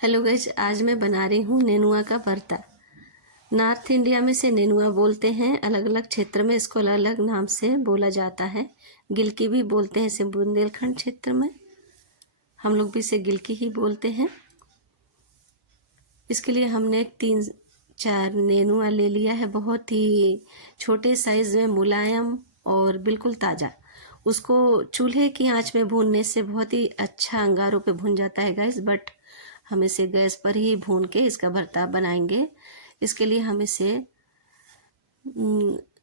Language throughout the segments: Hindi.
हेलो गाइज, आज मैं बना रही हूँ नेनुआ का भरता। नॉर्थ इंडिया में से नेनुआ बोलते हैं, अलग अलग क्षेत्र में इसको अलग अलग नाम से बोला जाता है। गिलकी भी बोलते हैं इसे बुंदेलखंड क्षेत्र में, हम लोग भी इसे गिलकी ही बोलते हैं। इसके लिए हमने 3-4 नेनुआ ले लिया है, बहुत ही छोटे साइज़ में, मुलायम और बिल्कुल ताज़ा। उसको चूल्हे की आंच में भूनने से बहुत ही अच्छा अंगारों पे भून जाता है गाइस, बट हम इसे गैस पर ही भून के इसका भरता बनाएंगे। इसके लिए हम इसे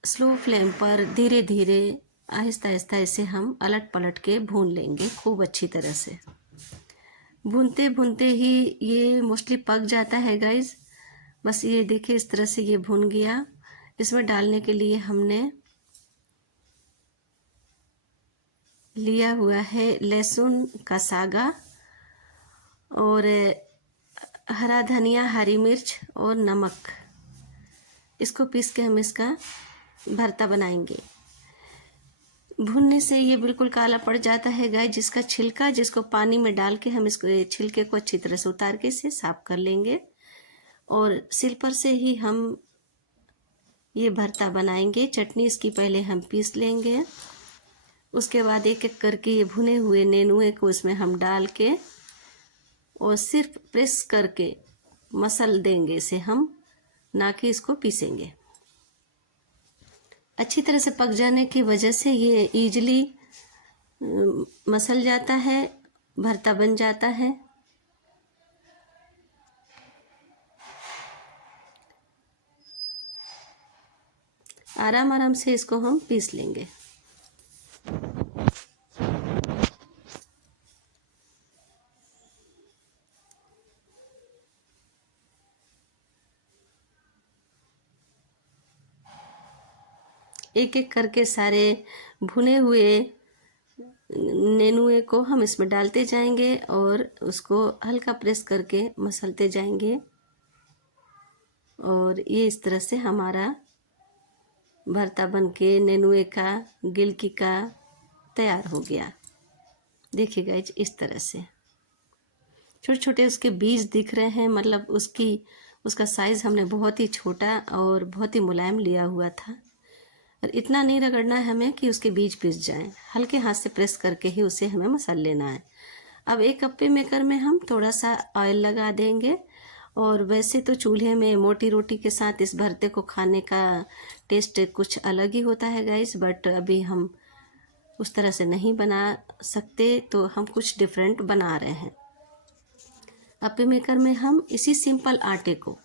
स्लो फ्लेम पर धीरे धीरे आहिस्ता आहिस्ता इसे हम अलट पलट के भून लेंगे खूब अच्छी तरह से। भूनते भूनते ही ये मोस्टली पक जाता है गाइस। बस ये देखिए, इस तरह से ये भून गया। इसमें डालने के लिए हमने लिया हुआ है लहसुन का सागा और हरा धनिया, हरी मिर्च और नमक। इसको पीस के हम इसका भरता बनाएंगे। भूनने से ये बिल्कुल काला पड़ जाता है गाइस। जिसका छिलका, जिसको पानी में डाल के हम इसको छिलके को अच्छी तरह से उतार के इसे साफ कर लेंगे और सिल से ही हम ये भरता बनाएंगे। चटनी इसकी पहले हम पीस लेंगे, उसके बाद एक एक करके ये भुने हुए नेनुए को इसमें हम डाल के और सिर्फ प्रेस करके मसल देंगे इसे हम, ना कि इसको पीसेंगे। अच्छी तरह से पक जाने की वजह से ये ईजिली मसल जाता है, भरता बन जाता है। आराम आराम से इसको हम पीस लेंगे। एक एक करके सारे भुने हुए नेनुए को हम इसमें डालते जाएंगे और उसको हल्का प्रेस करके मसलते जाएंगे और ये इस तरह से हमारा भरता बन के नेनुए का, गिलकी का तैयार हो गया। देखिए गाइज, इस तरह से छोटे छोटे उसके बीज दिख रहे हैं, मतलब उसका साइज़ हमने बहुत ही छोटा और बहुत ही मुलायम लिया हुआ था। और इतना नहीं रगड़ना है हमें कि उसके बीज पिस जाएं, हल्के हाथ से प्रेस करके ही उसे हमें मसल लेना है। अब एक अप्पे मेकर में हम थोड़ा सा ऑयल लगा देंगे और वैसे तो चूल्हे में मोटी रोटी के साथ इस भरते को खाने का टेस्ट कुछ अलग ही होता है गाइस, बट अभी हम उस तरह से नहीं बना सकते तो हम कुछ डिफरेंट बना रहे हैं। अप्पे मेकर में हम इसी सिंपल आटे को,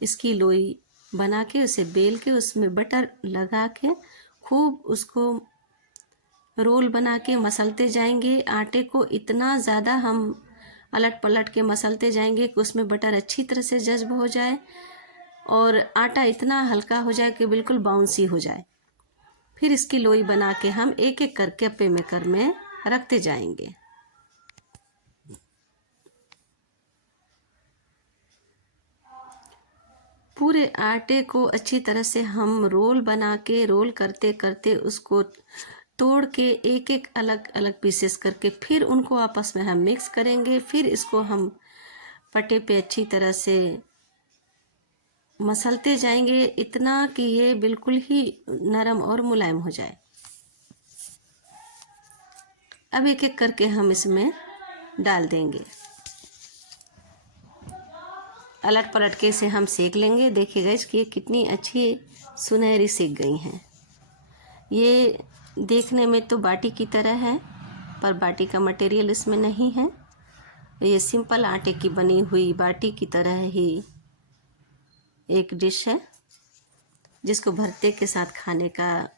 इसकी लोई बना के उसे बेल के उसमें बटर लगा के खूब उसको रोल बना के मसलते जाएंगे। आटे को इतना ज़्यादा हम अलट पलट के मसलते जाएंगे कि उसमें बटर अच्छी तरह से जज्ब हो जाए और आटा इतना हल्का हो जाए कि बिल्कुल बाउंसी हो जाए। फिर इसकी लोई बना के हम एक एक करके अप्पे मेकर में रखते जाएंगे। पूरे आटे को अच्छी तरह से हम रोल बना के, रोल करते करते उसको तोड़ के एक एक अलग अलग पीसेस करके फिर उनको आपस में हम मिक्स करेंगे। फिर इसको हम पटे पे अच्छी तरह से मसलते जाएंगे, इतना कि ये बिल्कुल ही नरम और मुलायम हो जाए। अब एक एक करके हम इसमें डाल देंगे, अलट पलट के इसे हम सेक लेंगे। देखिए गाइस कि ये कितनी अच्छी सुनहरी सेक गई हैं। ये देखने में तो बाटी की तरह है, पर बाटी का मटेरियल इसमें नहीं है। ये सिंपल आटे की बनी हुई बाटी की तरह ही एक डिश है, जिसको भरते के साथ खाने का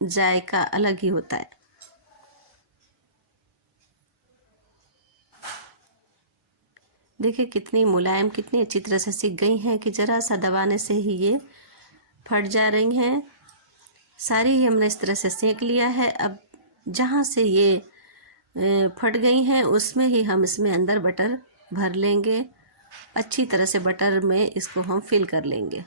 जायका अलग ही होता है। देखिए कितनी मुलायम, कितनी अच्छी तरह से सिक गई हैं कि ज़रा सा दबाने से ही ये फट जा रही हैं। सारी ही हमने इस तरह से सेक लिया है। अब जहाँ से ये फट गई हैं उसमें ही हम इसमें अंदर बटर भर लेंगे। अच्छी तरह से बटर में इसको हम फिल कर लेंगे।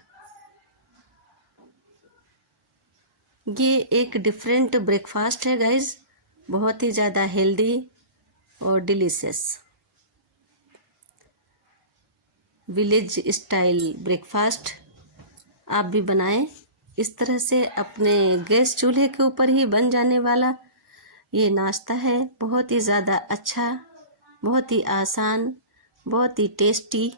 ये एक डिफरेंट ब्रेकफास्ट है गाइस, बहुत ही ज़्यादा हेल्दी और डिलीशियस। विलेज स्टाइल ब्रेकफास्ट आप भी बनाएं। इस तरह से अपने गैस चूल्हे के ऊपर ही बन जाने वाला ये नाश्ता है, बहुत ही ज़्यादा अच्छा, बहुत ही आसान, बहुत ही टेस्टी।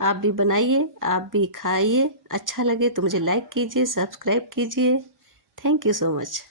आप भी बनाइए, आप भी खाइए। अच्छा लगे तो मुझे लाइक कीजिए, सब्सक्राइब कीजिए। Thank you so much.